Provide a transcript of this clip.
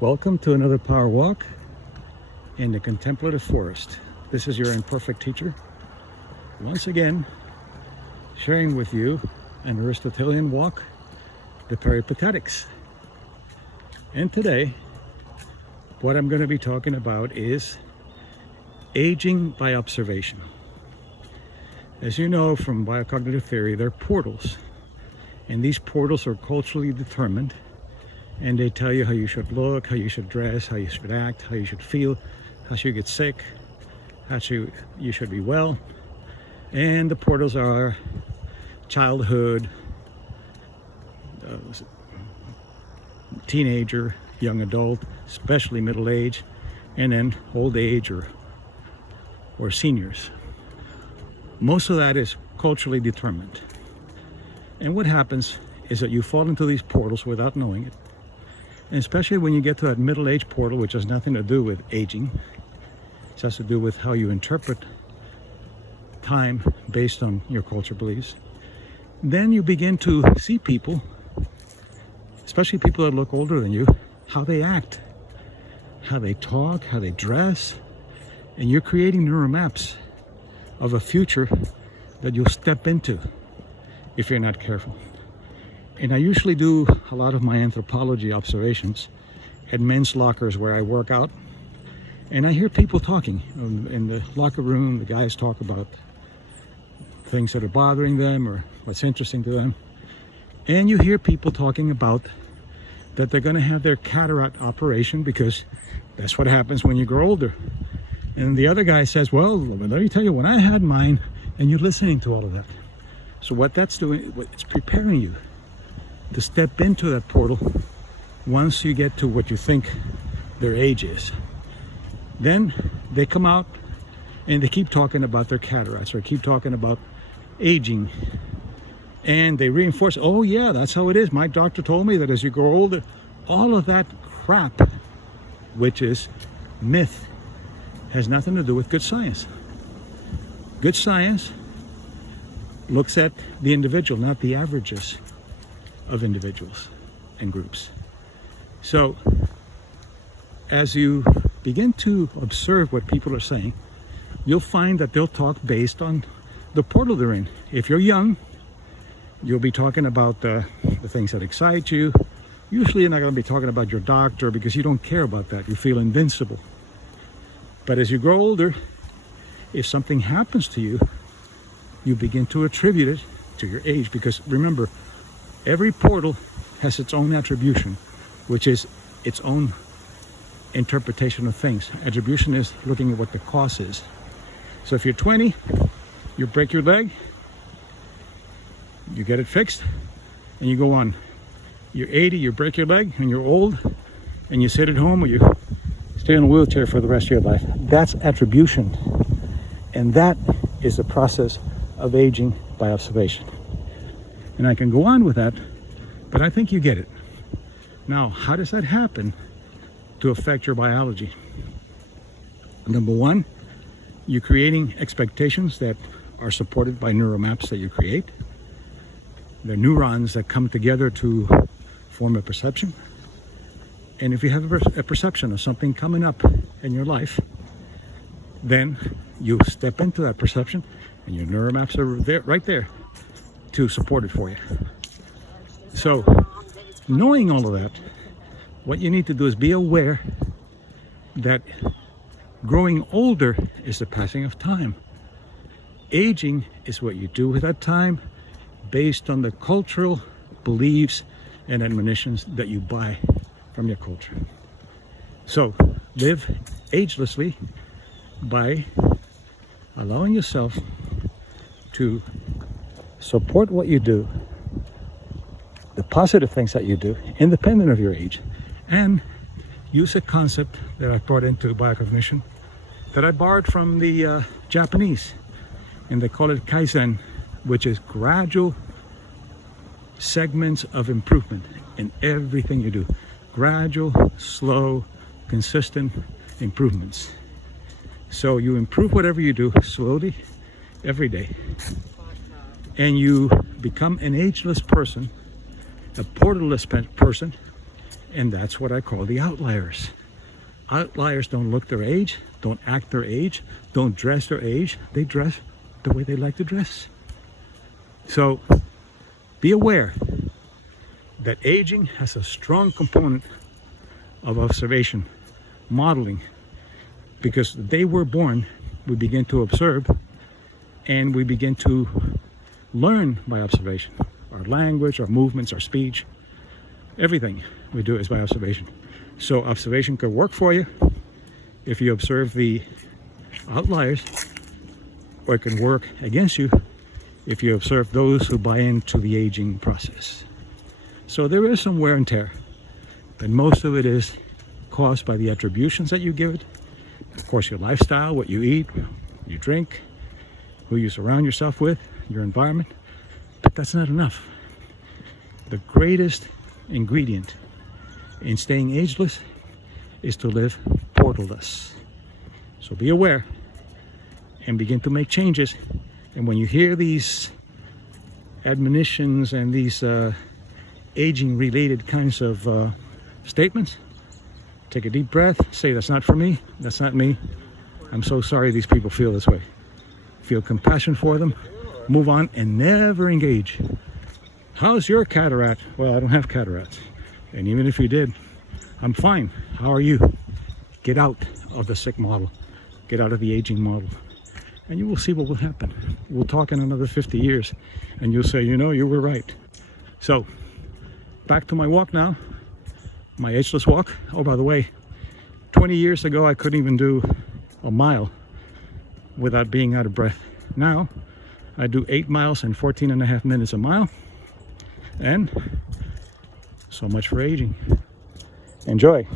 Welcome to another power walk in the contemplative forest. This is your imperfect teacher, once again sharing with you an Aristotelian walk, the Peripatetics. And today, what I'm going to be talking about is aging by observation. As you know from biocognitive theory, they're portals, and these portals are culturally determined. And they tell you how you should look, how you should dress, how you should act, how you should feel, how you get sick, how you should be well. And the portals are childhood, teenager, young adult, especially middle age, and then old age or seniors. Most of that is culturally determined. And what happens is that you fall into these portals without knowing it. And especially when you get to that middle age portal, which has nothing to do with aging. It has to do with how you interpret time based on your culture beliefs. Then you begin to see people, especially people that look older than you, how they act, how they talk, how they dress. And you're creating neural maps of a future that you'll step into if you're not careful. And I usually do a lot of my anthropology observations at men's lockers where I work out. And I hear people talking in the locker room. The guys talk about things that are bothering them or what's interesting to them. And you hear people talking about that they're going to have their cataract operation because that's what happens when you grow older. And the other guy says, well, let me tell you, when I had mine, and you're listening to all of that. So what that's doing, it's preparing you to step into that portal once you get to what you think their age is. Then they come out and they keep talking about their cataracts or keep talking about aging, and they reinforce, oh yeah, that's how it is, my doctor told me that as you grow older. All of that crap, which is myth, has nothing to do with good science. Good science looks at the individual, not the averages of individuals and groups. So as you begin to observe what people are saying, you'll find that they'll talk based on the portal they're in. If you're young, you'll be talking about the things that excite you. Usually you're not going to be talking about your doctor because you don't care about that. You feel invincible. But as you grow older, if something happens to you, you begin to attribute it to your age, because remember, every portal has its own attribution, which is its own interpretation of things. Attribution is looking at what the cause is. So if you're 20, you break your leg, you get it fixed, and you go on. You're 80, you break your leg, and you're old, and you sit at home, or you stay in a wheelchair for the rest of your life. That's attribution. And that is the process of aging by observation. And I can go on with that, but I think you get it. Now, how does that happen to affect your biology? Number one, you're creating expectations that are supported by neural maps that you create. They're neurons that come together to form a perception. And if you have a perception of something coming up in your life, then you step into that perception, and your neural maps are there, right there, to support it for you. So, knowing all of that, what you need to do is be aware that growing older is the passing of time. Aging is what you do with that time based on the cultural beliefs and admonitions that you buy from your culture. So, live agelessly by allowing yourself to support what you do, the positive things that you do, independent of your age, and use a concept that I brought into biocognition that I borrowed from the Japanese, and they call it kaizen, which is gradual segments of improvement in everything you do. Gradual, slow, consistent improvements. So you improve whatever you do slowly every day, and you become an ageless person, a portalless person, And that's what I call the outliers. Outliers don't look their age, don't act their age, don't dress their age. They dress the way they like to dress. So be aware that aging has a strong component of observation, modeling, because the day we're born, we begin to observe and we begin to learn by observation. Our language, our movements, our speech, everything we do is by observation. So observation could work for you if you observe the outliers, or it can work against you if you observe those who buy into the aging process. So there is some wear and tear, but most of it is caused by the attributions that you give it. Of course, your lifestyle, what you eat, you drink, who you surround yourself with, your environment. But that's not enough. The greatest ingredient in staying ageless is to live portalless. So be aware and begin to make changes. And when you hear these admonitions and these aging related kinds of statements, take a deep breath, say, that's not for me, that's not me. I'm so sorry these people feel this way. Feel compassion for them, move on, and never engage. How's your cataract? Well, I don't have cataracts. And even if you did, I'm fine. How are you? Get out of the sick model. Get out of the aging model. And you will see what will happen. We'll talk in another 50 years and you'll say, you know, you were right. So back to my walk now, my ageless walk. Oh, by the way, 20 years ago, I couldn't even do a mile without being out of breath. Now I do 8 miles in 14.5 minutes a mile. And so much for aging. Enjoy.